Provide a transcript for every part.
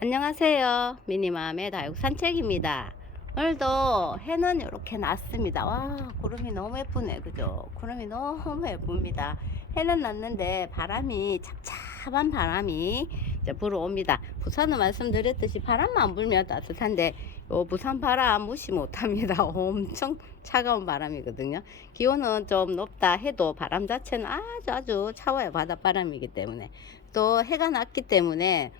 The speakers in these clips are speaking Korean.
안녕하세요. 미니맘의 다육 산책입니다. 오늘도 해는 이렇게 났습니다. 와, 구름이 너무 예쁘네. 그죠? 구름이 너무 예쁩니다. 해는 났는데 바람이 찹찹한 바람이 이제 불어옵니다. 부산은 말씀드렸듯이 바람만 안 불면 따뜻한데 요 부산 바람 무시 못합니다. 엄청 차가운 바람이거든요. 기온은 좀 높다 해도 바람 자체는 아주 차와요. 바닷바람이기 때문에. 또 해가 났기 때문에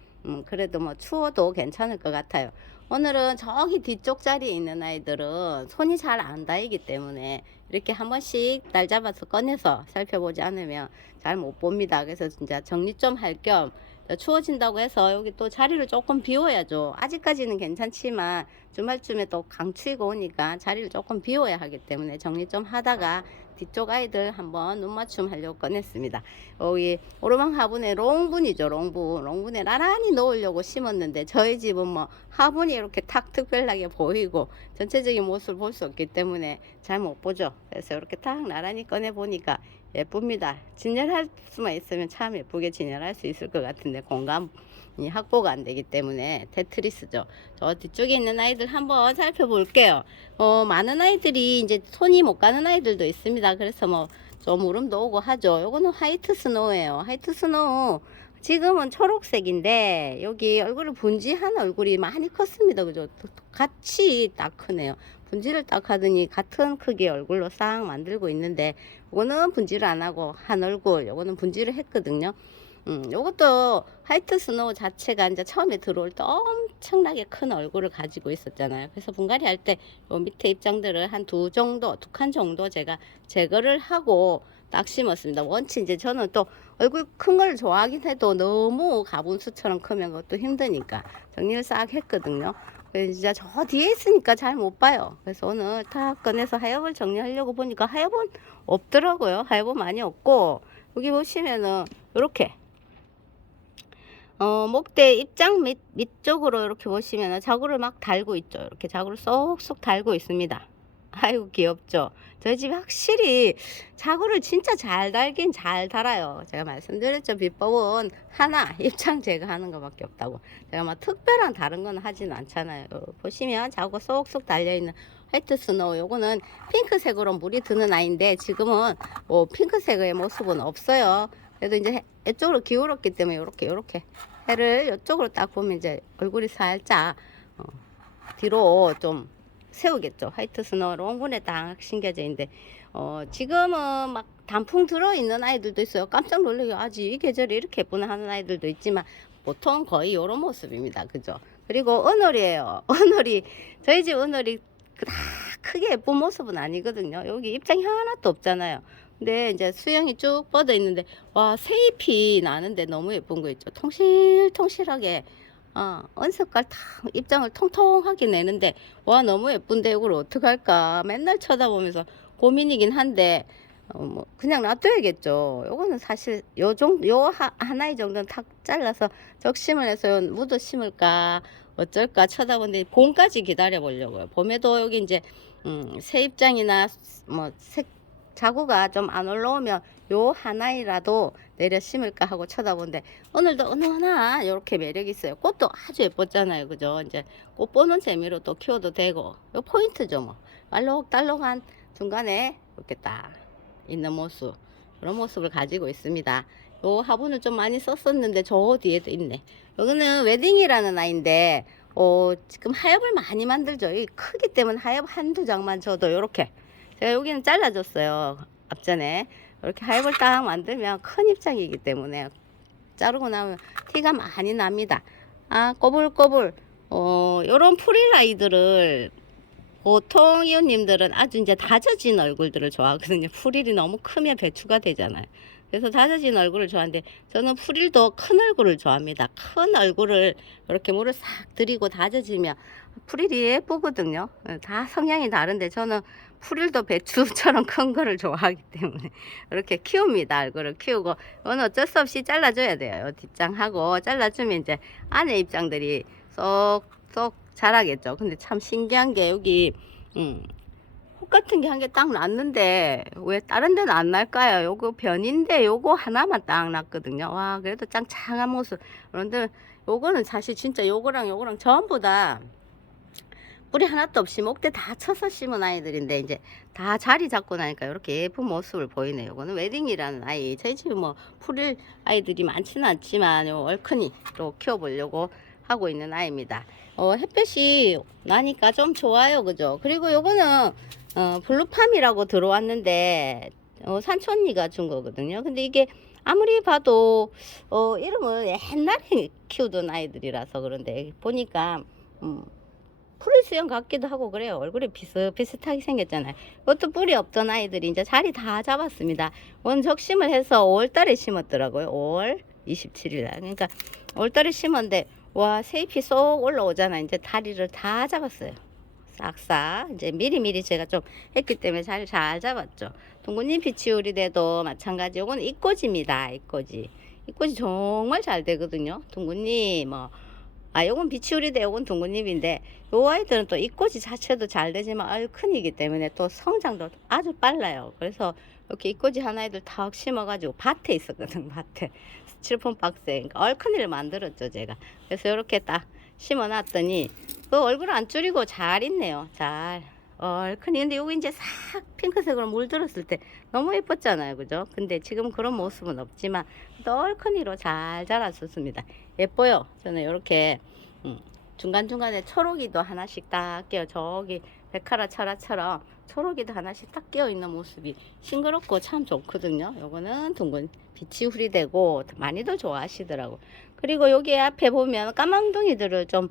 그래도 뭐 추워도 괜찮을 것 같아요. 오늘은 저기 뒤쪽 자리에 있는 아이들은 손이 잘 안 닿이기 때문에 이렇게 한 번씩 날 잡아서 꺼내서 살펴보지 않으면 잘 못 봅니다. 그래서 진짜 정리 좀 할 겸 추워진다고 해서 여기 또 자리를 조금 비워야죠. 아직까지는 괜찮지만 주말쯤에 또 강추위가 오니까 자리를 조금 비워야 하기 때문에 정리 좀 하다가 뒤쪽 아이들 한번 눈 맞춤 하려고 꺼냈습니다. 여기 오르막 화분에 롱분이죠. 롱분에 나란히 놓으려고 심었는데 저희 집은 뭐 화분이 이렇게 탁 특별하게 보이고 전체적인 모습을 볼 수 없기 때문에 잘 못 보죠. 그래서 이렇게 탁 나란히 꺼내 보니까 예쁩니다. 진열할 수만 있으면 참 예쁘게 진열할 수 있을 것 같은데 공간이 확보가 안 되기 때문에 테트리스죠. 저 뒤쪽에 있는 아이들 한번 살펴볼게요. 많은 아이들이 이제 손이 못 가는 아이들도 있습니다. 그래서 뭐 좀 울음도 오고 하죠. 요거는 화이트 스노우예요. 화이트 스노우 지금은 초록색인데 여기 얼굴을 분지한 얼굴이 많이 컸습니다. 그죠? 같이 딱 크네요. 분지를 딱 하더니 같은 크기의 얼굴로 싹 만들고 있는데 요거는 분지를 안 하고 한 얼굴, 요거는 분지를 했거든요. 요것도 화이트 스노우 자체가 이제 처음에 들어올 때 엄청나게 큰 얼굴을 가지고 있었잖아요. 그래서 분갈이 할 때 요 밑에 입장들을 한 두 칸 정도 제가 제거를 하고 딱 심었습니다. 원치 이제 저는 또 얼굴 큰 걸 좋아하긴 해도 너무 가분수처럼 크면 그것도 힘드니까 정리를 싹 했거든요. 그래서 진짜 저 뒤에 있으니까 잘 못 봐요. 그래서 오늘 탁 꺼내서 하엽을 정리하려고 보니까 하엽은 없더라고요. 하엽은 많이 없고 여기 보시면은 이렇게 목대 입장 밑쪽으로 이렇게 보시면 자구를 막 달고 있죠. 이렇게 자구를 쏙쏙 달고 있습니다. 아이고 귀엽죠. 저희 집이 확실히 자구를 진짜 잘 달긴 잘 달아요. 제가 말씀드렸죠. 비법은 하나 입장 제거하는 것밖에 없다고. 제가 막 특별한 다른 건 하지는 않잖아요. 보시면 자구가 쏙쏙 달려있는 화이트 스노우, 요거는 핑크색으로 물이 드는 아이인데 지금은 핑크색의 모습은 없어요. 그래도 이제 이쪽으로 기울었기 때문에 요렇게 해를 이쪽으로 딱 보면 이제 얼굴이 살짝 뒤로 좀 세우겠죠. 화이트 스노우 롱분에 딱 심겨져 있는데 지금은 막 단풍 들어있는 아이들도 있어요. 깜짝 놀래요. 아직 이 계절에 이렇게 예쁘나 하는 아이들도 있지만 보통 거의 이런 모습입니다. 그죠? 그리고 은월이에요. 은월이 저희 집 은월이 다 크게 예쁜 모습은 아니거든요. 여기 입장이 하나도 없잖아요. 근데 이제 수영이 쭉 뻗어 있는데 와, 새잎이 나는데 너무 예쁜 거 있죠. 통실통실하게 은색깔 탁 입장을 통통하게 내는데 와, 너무 예쁜데 이걸 어떡할까 맨날 쳐다보면서 고민이긴 한데 뭐 그냥 놔둬야겠죠. 요거는 사실 요 정도 하나의 정도는 탁 잘라서 적심을 해서 묻어 심을까 어쩔까 쳐다보는데 봄까지 기다려 보려고요. 봄에도 여기 이제 새 입장이나 뭐 색 자구가 좀 안 올라오면 요 하나이라도 내려 심을까 하고 쳐다보는데 오늘도 어느 하나 이렇게 매력 있어요. 꽃도 아주 예뻤잖아요. 그죠? 이제 꽃 보는 재미로 또 키워도 되고 요 포인트죠. 뭐 말록달록한 중간에 이렇게 딱 있는 모습, 그런 모습을 가지고 있습니다. 요 화분을 좀 많이 썼었는데 저 뒤에도 있네. 여기는 웨딩이라는 아이인데 지금 하엽을 많이 만들죠. 이 크기 때문에 하엽 한두 장만 줘도 요렇게 제가 여기는 잘라줬어요. 앞전에 이렇게 하엽을 딱 만들면 큰 입장이기 때문에 자르고 나면 티가 많이 납니다. 꼬불꼬불 요런 프릴 아이들을 보통 이웃님들은 아주 이제 다져진 얼굴들을 좋아하거든요. 프릴이 너무 크면 배추가 되잖아요. 그래서 다져진 얼굴을 좋아하는데 저는 프릴도 큰 얼굴을 좋아합니다. 큰 얼굴을 이렇게 물을 싹 들이고 다져지면 프릴이 예쁘거든요. 다 성향이 다른데 저는 프릴도 배추처럼 큰 거를 좋아하기 때문에 이렇게 키웁니다. 얼굴을 키우고 이건 어쩔 수 없이 잘라줘야 돼요. 뒷장하고 잘라주면 이제 안에 입장들이 쏙쏙 자라겠죠. 근데 참 신기한 게 여기 혹 같은 게 한 개 딱 났는데 왜 다른 데는 안 날까요? 요거 변인데 요거 하나만 딱 났거든요. 와, 그래도 짱짱한 모습. 그런데 요거는 사실 진짜 요거랑 전부 다 뿌리 하나도 없이 목대 다 쳐서 심은 아이들인데 이제 다 자리 잡고 나니까 이렇게 예쁜 모습을 보이네요. 이거는 웨딩이라는 아이. 저희 집에 뭐 풀일 아이들이 많지는 않지만 요 얼큰이로 키워보려고 하고 있는 아이입니다. 햇볕이 나니까 좀 좋아요, 그죠? 그리고 요거는 블루팜이라고 들어왔는데 산촌이가 준 거거든요. 근데 이게 아무리 봐도 이름은 옛날에 키우던 아이들이라서 그런데 보니까 풀이 수염 같기도 하고 그래요. 얼굴이 비슷비슷하게 생겼잖아요. 이것도 뿌리 없던 아이들이 이제 자리 다 잡았습니다. 원적심을 해서 5월달에 심었더라고요. 5월 27일 날. 그러니까 5월달에 심었는데 와, 새잎이 쏙 올라오잖아. 이제 다리를 다 잡았어요. 싹싹. 이제 미리미리 제가 좀 했기 때문에 잘 잡았죠. 둥근잎 비치우리대도 마찬가지. 요건 이꼬지입니다. 이꼬지. 이꼬지 정말 잘 되거든요. 둥근잎 요건 비치우리대, 요건 둥근잎인데 요 아이들은 또 이꼬지 자체도 잘 되지만 얼큰이기 때문에 또 성장도 아주 빨라요. 그래서 이렇게 이꼬지 하나애들 탁 심어가지고 밭에 있었거든. 밭에 스티로폼 박스에. 그러니까 얼큰이를 만들었죠, 제가. 그래서 이렇게 딱 심어놨더니 그 얼굴 안 줄이고 잘 있네요. 잘 얼큰이. 근데 요거 이제 싹 핑크색으로 물들었을 때 너무 예뻤잖아요, 그죠? 근데 지금 그런 모습은 없지만 또 얼큰이로 잘 자랐었습니다. 예뻐요. 저는 이렇게 중간중간에 초록이도 하나씩 딱 끼어, 저기 백화라 철화처럼 초록이도 하나씩 딱 끼어 있는 모습이 싱그럽고 참 좋거든요. 요거는 둥근 빛이 후리되고 많이들 좋아하시더라고. 그리고 여기 앞에 보면 까망둥이들을 좀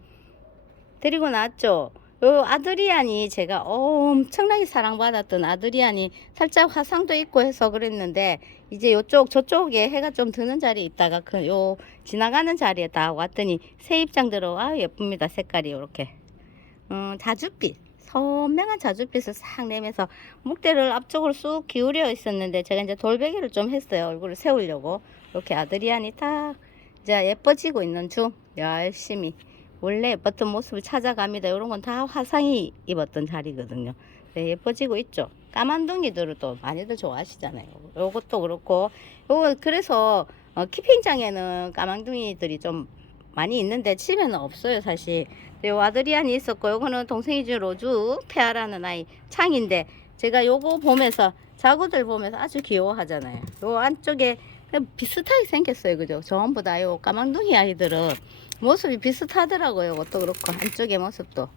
데리고 나왔죠. 요 아드리안이 제가 엄청나게 사랑받았던 아드리안이 살짝 화상도 있고 해서 그랬는데 이제 저쪽에 해가 좀 드는 자리에 있다가 요 지나가는 자리에 다 왔더니 새 입장 들어와 예쁩니다. 색깔이 이렇게 자줏빛, 선명한 자줏빛을 싹 내면서 목대를 앞쪽으로 쑥 기울여 있었는데 제가 이제 돌베개를 좀 했어요. 얼굴을 세우려고. 이렇게 아드리안이 딱 이제 예뻐지고 있는 중 열심히 원래 예뻤던 모습을 찾아갑니다. 이런 건 다 화상이 입었던 자리거든요. 네, 예뻐지고 있죠. 까만둥이들을 또 많이들 좋아하시잖아요. 요것도 그렇고 요거 그래서 키핑장에는 까만둥이들이 좀 많이 있는데 집에는 없어요, 사실. 요 아드리안이 있었고 요거는 동생이 준 로즈 페아라는 아이 창인데 제가 요거 보면서 자구들 보면서 아주 귀여워하잖아요. 요 안쪽에 비슷하게 생겼어요, 그죠? 전부 다 요 까만둥이 아이들은 모습이 비슷하더라고요. 이것도 그렇고 한쪽의 모습도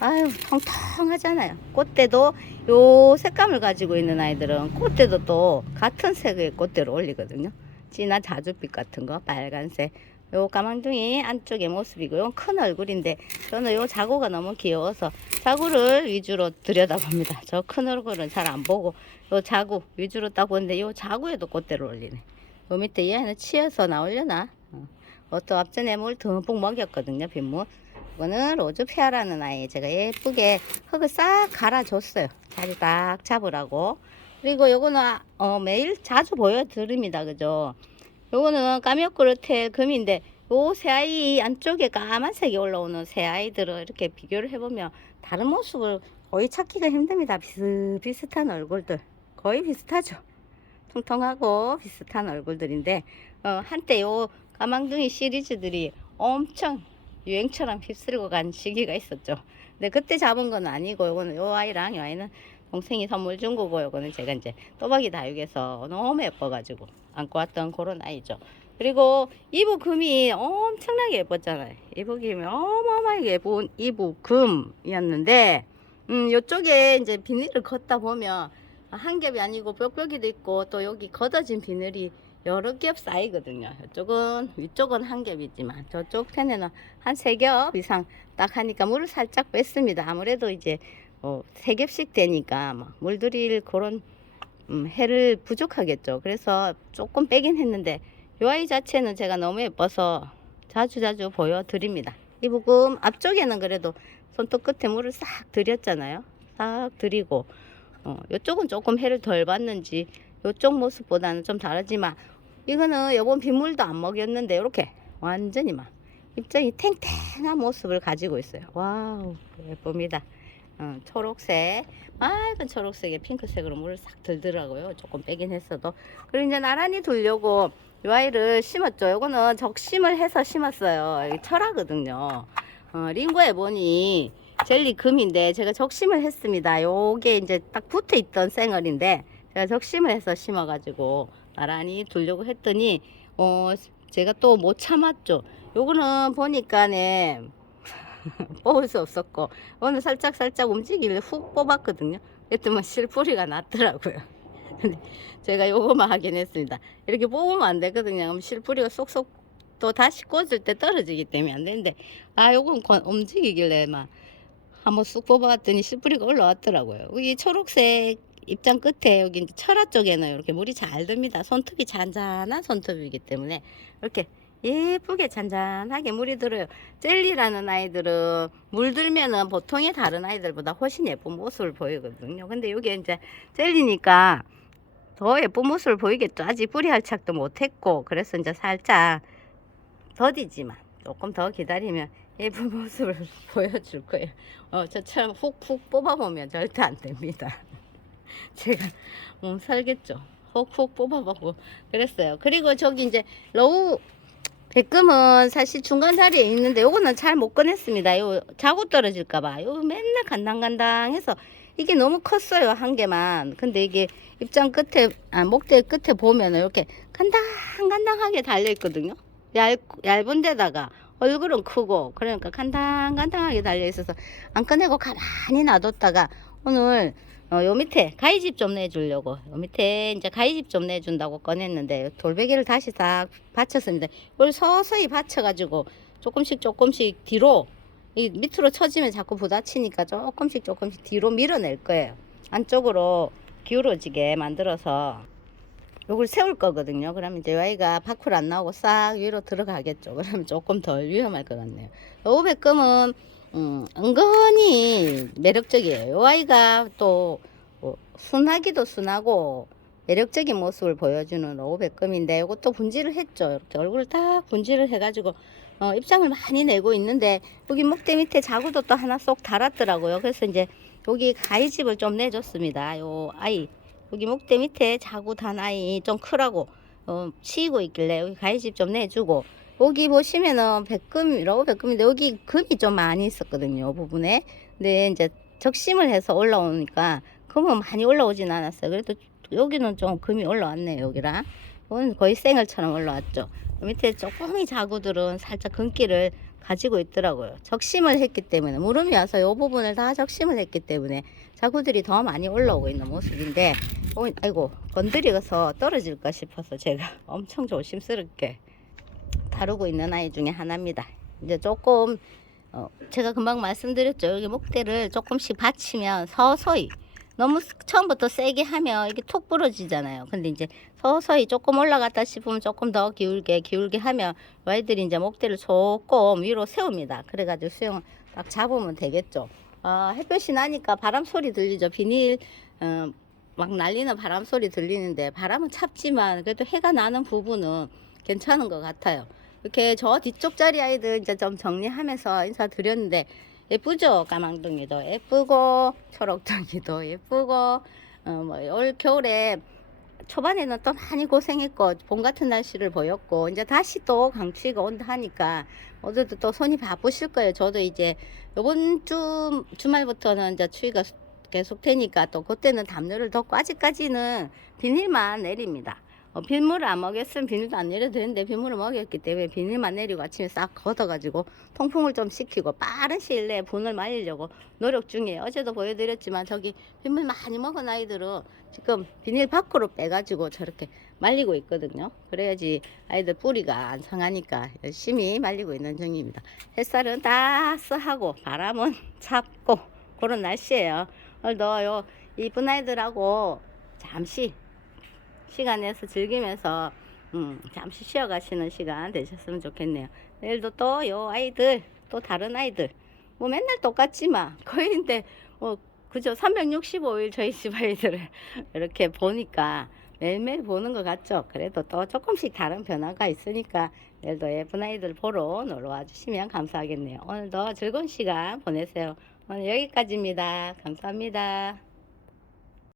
아유 통통하잖아요. 꽃대도 요 색감을 가지고 있는 아이들은 꽃대도 또 같은 색의 꽃대로 올리거든요. 진한 자줏빛 같은 거 빨간색. 요 까망둥이 안쪽의 모습이고요. 큰 얼굴인데 저는 요 자구가 너무 귀여워서 자구를 위주로 들여다봅니다. 저 큰 얼굴은 잘 안 보고 요 자구 위주로 딱 보는데 요 자구에도 꽃대를 올리네. 요 밑에 이 아이는 치여서 나오려나? 또 앞전에 물 듬뿍 먹였거든요. 빗물. 이거는 로즈 페아라는 아이 제가 예쁘게 흙을 싹 갈아줬어요. 자리 딱 잡으라고. 그리고 요거는 매일 자주 보여드립니다. 그죠? 요거는 까미역그릇의 금인데 요 새아이 안쪽에 까만색이 올라오는 새아이들을 이렇게 비교를 해보면 다른 모습을 거의 찾기가 힘듭니다. 비슷비슷한 얼굴들 거의 비슷하죠. 통통하고 비슷한 얼굴들인데 한때 요 까망둥이 시리즈들이 엄청 유행처럼 휩쓸고 간 시기가 있었죠. 근데 그때 잡은 건 아니고 요거는 요 아이랑 요 아이는 동생이 선물 준 거고 요거는 제가 이제 또박이 다육에서 너무 예뻐가지고 안고 왔던 그런 아이죠. 그리고 이브금이 엄청나게 예뻤잖아요. 이브금이 어마어마하게 예쁜 이브금이었는데 요쪽에 이제 비닐을 걷다 보면 한 겹이 아니고 뾱뾱이도 있고 또 여기 걷어진 비늘이 여러 겹 쌓이거든요. 위쪽은 한 겹이지만 저쪽 편에는 한 세 겹 이상 딱 하니까 물을 살짝 뺐습니다. 아무래도 이제 세 겹씩 되니까 막 물들일 그런 해를 부족하겠죠. 그래서 조금 빼긴 했는데 요 아이 자체는 제가 너무 예뻐서 자주 보여드립니다. 이 부금 앞쪽에는 그래도 손톱 끝에 물을 싹 들였잖아요. 싹 들이고 요쪽은 조금 해를 덜 받는지 요쪽 모습보다는 좀 다르지만 이거는 요번 빗물도 안 먹였는데 이렇게 완전히 막 입장이 탱탱한 모습을 가지고 있어요. 와우 예쁩니다. 초록색, 맑은 초록색에 핑크색으로 물을 싹 들더라고요. 조금 빼긴 했어도. 그리고 이제 나란히 두려고 이 아이를 심었죠. 요거는 적심을 해서 심었어요. 이게 철화거든요. 링고에 보니 젤리 금인데 제가 적심을 했습니다. 요게 이제 딱 붙어 있던 생얼인데 제가 적심을 해서 심어가지고 나란히 두려고 했더니 제가 또 못 참았죠. 요거는 보니까네 뽑을 수 없었고 오늘 살짝 움직이길래 훅 뽑았거든요. 그랬더니 실뿌리가 났더라고요. 근데 제가 요거만 하긴 했습니다. 이렇게 뽑으면 안 되거든요. 그럼 실뿌리가 쏙쏙 또 다시 꽂을 때 떨어지기 때문에 안 되는데 요건 움직이길래 막 한번 쑥 뽑아봤더니 실뿌리가 올라왔더라고요. 여기 초록색 입장 끝에 여기 이제 철화 쪽에는 이렇게 물이 잘 듭니다. 손톱이 잔잔한 손톱이기 때문에 이렇게 예쁘게 잔잔하게 물이 들어요. 젤리라는 아이들은 물 들면은 보통의 다른 아이들보다 훨씬 예쁜 모습을 보이거든요. 근데 이게 이제 젤리니까 더 예쁜 모습을 보이겠죠. 아직 뿌리 할착도 못했고 그래서 이제 살짝 더디지만 조금 더 기다리면 예쁜 모습을 보여줄 거예요. 저처럼 훅훅 뽑아보면 절대 안 됩니다. 제가 살겠죠. 훅훅 뽑아보고 그랬어요. 그리고 저기 이제 러우 백금은 사실 중간 자리에 있는데 요거는 잘 못 꺼냈습니다. 요 자고 떨어질까봐 요 맨날 간당간당해서 이게 너무 컸어요. 한 개만. 근데 이게 입장 끝에 목대 끝에 보면 이렇게 간당간당하게 달려 있거든요. 얇은 데다가 얼굴은 크고 그러니까 간당간당하게 달려 있어서 안 꺼내고 가만히 놔뒀다가 오늘 요 밑에 가위집 좀 내주려고 요 밑에 이제 가위집 좀 내준다고 꺼냈는데 돌베개를 다시 싹 받쳤습니다. 이걸 서서히 받쳐가지고 조금씩 뒤로 이 밑으로 쳐지면 자꾸 부딪히니까 조금씩 뒤로 밀어낼 거예요. 안쪽으로 기울어지게 만들어서 요걸 세울 거거든요. 그러면 이제 아이가 밖으로 안 나오고 싹 위로 들어가겠죠. 그러면 조금 덜 위험할 것 같네요. 오백금은 은근히 매력적이에요. 요 아이가 또 순하기도 순하고 매력적인 모습을 보여주는 오백금인데 이것도 분질을 했죠. 이렇게 얼굴을 딱 분질을 해가지고 입장을 많이 내고 있는데 여기 목대 밑에 자구도 또 하나 쏙 달았더라고요. 그래서 이제 여기 가위집을 좀 내줬습니다. 요 아이 여기 목대 밑에 자구 단 아이 좀 크라고 치이고 있길래 여기 가위집 좀 내주고 여기 보시면은 백금이라고 백금인데 여기 금이 좀 많이 있었거든요. 이 부분에. 근데 이제 적심을 해서 올라오니까 금은 많이 올라오진 않았어요. 그래도 여기는 좀 금이 올라왔네요. 여기랑 오늘 거의 생얼처럼 올라왔죠. 밑에 조금이 자구들은 살짝 금기를 가지고 있더라고요. 적심을 했기 때문에 무름이 와서 이 부분을 다 적심을 했기 때문에 자구들이 더 많이 올라오고 있는 모습인데 아이고 건드려서 떨어질까 싶어서 제가 엄청 조심스럽게 다루고 있는 아이 중에 하나입니다. 이제 조금 제가 금방 말씀드렸죠. 여기 목대를 조금씩 받치면 서서히 너무 처음부터 세게 하면 이게 톡 부러지잖아요. 근데 이제 서서히 조금 올라갔다 싶으면 조금 더 기울게 하면 아이들이 이제 목대를 조금 위로 세웁니다. 그래가지고 수영을 딱 잡으면 되겠죠. 햇볕이 나니까 바람 소리 들리죠. 비닐 막 날리는 바람 소리 들리는데 바람은 찹지만 그래도 해가 나는 부분은 괜찮은 것 같아요. 이렇게 저 뒤쪽 자리 아이들 이제 좀 정리하면서 인사드렸는데 예쁘죠? 까망둥이도 예쁘고 초록둥이도 예쁘고 올 겨울에 초반에는 또 많이 고생했고 봄 같은 날씨를 보였고 이제 다시 또 강추위가 온다 하니까 모두도 또 손이 바쁘실 거예요. 저도 이제 요번 주말부터는 이제 추위가 계속 되니까 또 그때는 담요를 덮고 아직까지는 비닐만 내립니다. 빗물을 안 먹였으면 비닐도 안 내려도 되는데 빗물을 먹였기 때문에 비닐만 내리고 아침에 싹 걷어가지고 통풍을 좀 시키고 빠른 시일 내에 분을 말리려고 노력 중이에요. 어제도 보여드렸지만 저기 빗물 많이 먹은 아이들은 지금 비닐 밖으로 빼가지고 저렇게 말리고 있거든요. 그래야지 아이들 뿌리가 안 상하니까 열심히 말리고 있는 중입니다. 햇살은 따스하고 바람은 찹고 그런 날씨예요. 오늘도 요 이쁜 아이들하고 잠시 시간 내서 즐기면서 잠시 쉬어 가시는 시간 되셨으면 좋겠네요. 내일도 또 요 아이들 또 다른 아이들 뭐 맨날 똑같지만 거의인데 뭐 그죠 365일 저희 집 아이들을 이렇게 보니까 매일매일 보는 것 같죠. 그래도 또 조금씩 다른 변화가 있으니까 내일도 예쁜 아이들 보러 놀러 와 주시면 감사하겠네요. 오늘도 즐거운 시간 보내세요. 오늘 여기까지입니다. 감사합니다.